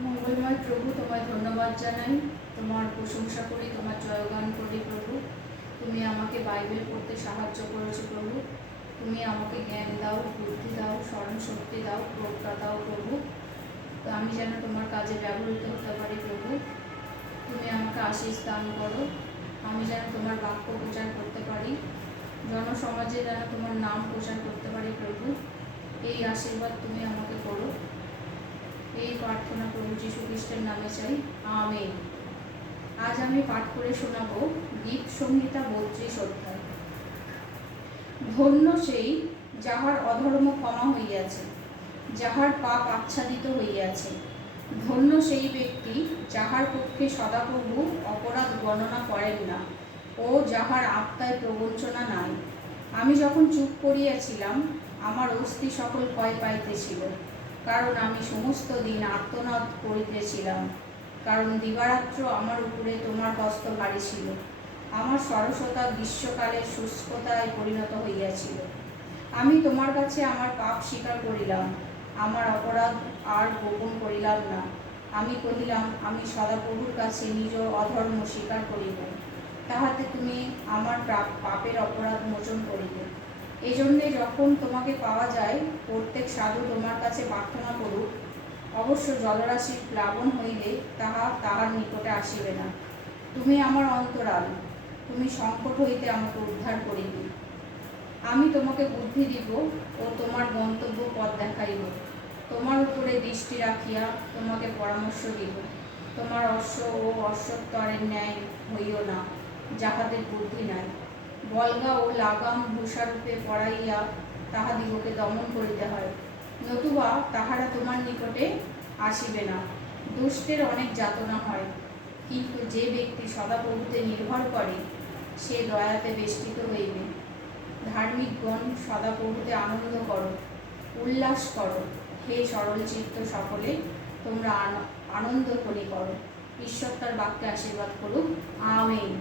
মঙ্গলময় প্রভু, তোমায় ধন্যবাদ জানাই, তোমার প্রশংসা করি, তোমার জয়গান করি প্রভু। তুমি আমাকে বাইবেল পড়তে সাহায্য করেছো প্রভু। তুমি আমাকে জ্ঞান দাও, বুদ্ধি দাও, স্মরণ শক্তি দাও, প্রজ্ঞা দাও প্রভু। তো আমি যেন তোমার কাজে ব্যবহৃত হতে পারি প্রভু। তুমি আমাকে আশীষ দান করো, আমি যেন তোমার বাক্য প্রচার করতে পারি, জনসমাজে যেন তোমার নাম প্রচার করতে পারি প্রভু। এই আশীর্বাদ তুমি আমাকে করো। এই প্রার্থনা প্রভু যীশু খ্রিস্টের নামে চাই, আমেন। আজ আমি পাঠ করে শোনাবো গীত সংহিতা 32 অধ্যায়। ধন্য সেই যাহার অধর্ম ক্ষমা হইয়াছে, যাহার পাপ আচ্ছাদিত হইয়াছে। ধন্য সেই ব্যক্তি যাহার পক্ষে সদাপ্রভু অপরাধ গণনা করেন না ও যাহার আত্মায় প্রবঞ্চনা নাই। আমি যখন চুপ করিয়াছিলাম, আমার অস্থি সকল ভয় পাইতেছিল, কারণ আমি সমস্ত দিন আর্তনাদ করিতেছিলাম, কারণ দিবারাত্র আমার উপরে তোমার হস্ত ভারী ছিল। আমার সরসতা গ্রীষ্মকালের শুষ্কতায় পরিণত হইয়াছিল। আমি তোমার কাছে আমার পাপ স্বীকার করিলাম, আমার অপরাধ আর গোপন করিলাম না। আমি কহিলাম, আমি সদাপ্রভুর কাছে নিজ অধর্ম স্বীকার করিব, তাহাতে তুমি আমার পাপের অপরাধ মোচন করিবে। এই জন্যে যখন তোমাকে পাওয়া যায়, প্রত্যেক সাধু তোমার কাছে প্রার্থনা করুক। অবশ্য জলরাশির প্লাবন হইলে তাহার নিকটে আসিবে না। তুমি আমার অন্তরাল, তুমি সংকট হইতে আমাকে উদ্ধার করিবে। আমি তোমাকে বুদ্ধি দিব ও তোমার গন্তব্য পথ দেখাইব। তোমার উপরে দৃষ্টি রাখিয়া তোমাকে পরামর্শ দিব। তোমার অশ্ব ও অশ্বত্বরের ন্যায় হইও না, যাহাদের বুদ্ধি নাই। বলগা ও লাগাম ভূষারূপে পড়াইয়া তাহাদিগকে দমন করিতে হয়, নতুবা তাহারা তোমার নিকটে আসিবে না। দুষ্টের অনেক যাতনা হয়, কিন্তু যে ব্যক্তি সদাপ্রভুতে নির্ভর করে, সে দয়াতে বেষ্টিত হইবে। ধার্মিকগণ, সদাপ্রভুতে আনন্দ করো, উল্লাস করো। হে সরল চিত্ত সকলে, তোমরা আনন্দ ধ্বনি করো। ঈশ্বর তার বাক্যে আশীর্বাদ করুক, আমেন।